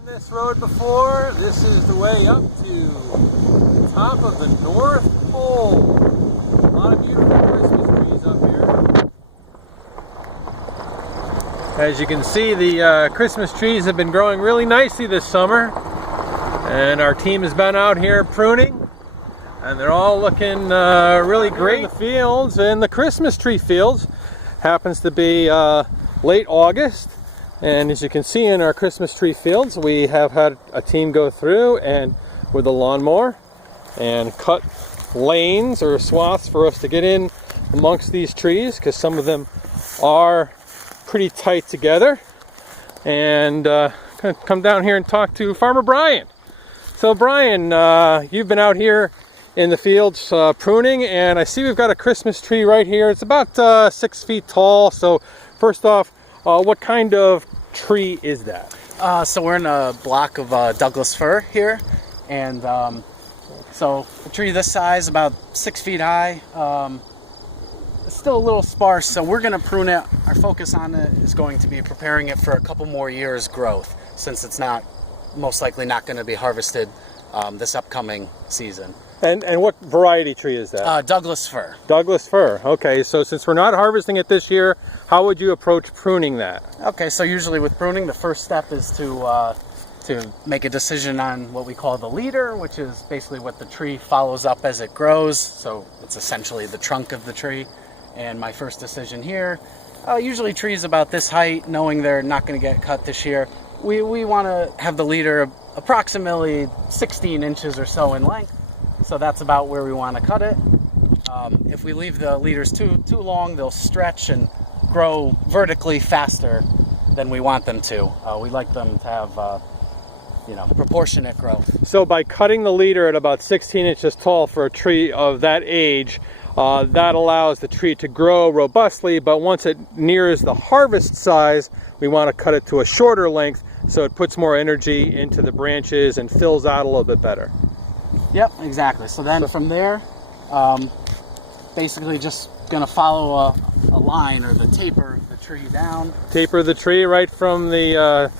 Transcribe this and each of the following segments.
on this road before. This is the way up to the top of the North Pole. A lot of beautiful Christmas trees up here. As you can see, the Christmas trees have been growing really nicely this summer. And our team has been out here pruning. And they're all looking really great. The fields and the Christmas tree fields happens to be late August. And as you can see in our Christmas tree fields, we have had a team go through and with a lawnmower and cut lanes or swaths for us to get in amongst these trees, because some of them are pretty tight together. And come down here and talk to Farmer Brian. So Brian, you've been out here in the fields pruning, and I see we've got a Christmas tree right here. It's about 6 feet tall. So first off, what kind of tree is that? So we're in a block of Douglass Fir here, and so a tree this size, about 6 feet high. It's still a little sparse, so we're going to prune it. Our focus on it is going to be preparing it for a couple more years growth, since it's most likely not going to be harvested this upcoming season. And what variety tree is that? Douglass Fir. Douglass Fir. Okay, so since we're not harvesting it this year, how would you approach pruning that? Okay, so usually with pruning, the first step is to make a decision on what we call the leader, which is basically what the tree follows up as it grows. So it's essentially the trunk of the tree. And my first decision here, usually trees about this height, knowing they're not going to get cut this year, we want to have the leader approximately 16 inches or so in length. So that's about where we want to cut it. If we leave the leaders too long, they'll stretch and grow vertically faster than we want them to. We like them to have proportionate growth. So by cutting the leader at about 16 inches tall for a tree of that age, that allows the tree to grow robustly, but once it nears the harvest size, we want to cut it to a shorter length so it puts more energy into the branches and fills out a little bit better. Yep, exactly. So then from there, basically just going to follow a line, or the taper the tree down. Taper the tree right from the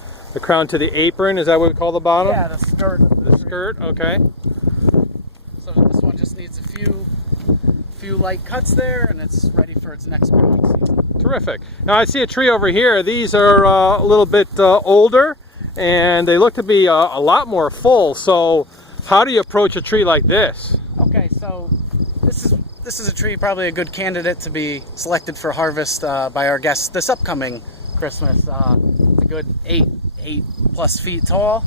crown to the apron, is that what we call the bottom? Yeah, the skirt. The skirt, okay. So this one just needs a few light cuts there, and it's ready for its next growing season. Terrific. Now I see a tree over here. These are a little bit older, and they look to be a lot more full. So how do you approach a tree like this? Okay, so this is a tree, probably a good candidate to be selected for harvest by our guests this upcoming Christmas. It's a good 8+ feet tall.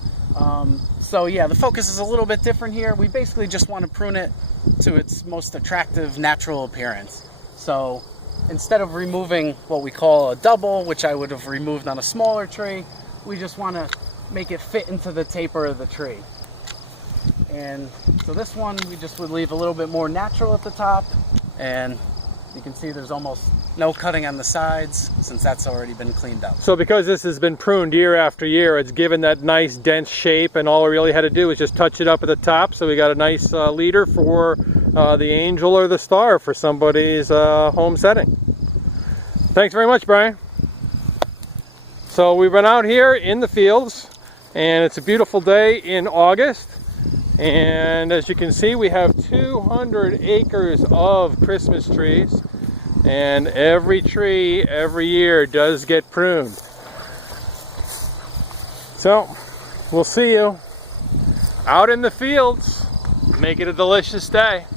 So yeah, the focus is a little bit different here. We basically just want to prune it to its most attractive natural appearance. So instead of removing what we call a double, which I would have removed on a smaller tree, we just want to make it fit into the taper of the tree. And so this one, we just would leave a little bit more natural at the top, and you can see there's almost no cutting on the sides, since that's already been cleaned up. So because this has been pruned year after year, it's given that nice dense shape, and all we really had to do was just touch it up at the top, so we got a nice leader for the angel or the star for somebody's home setting. Thanks very much, Brian. So we've been out here in the fields, and it's a beautiful day in August. And as you can see, we have 200 acres of Christmas trees, and every tree every year does get pruned. So we'll see you out in the fields. Make it a delicious day.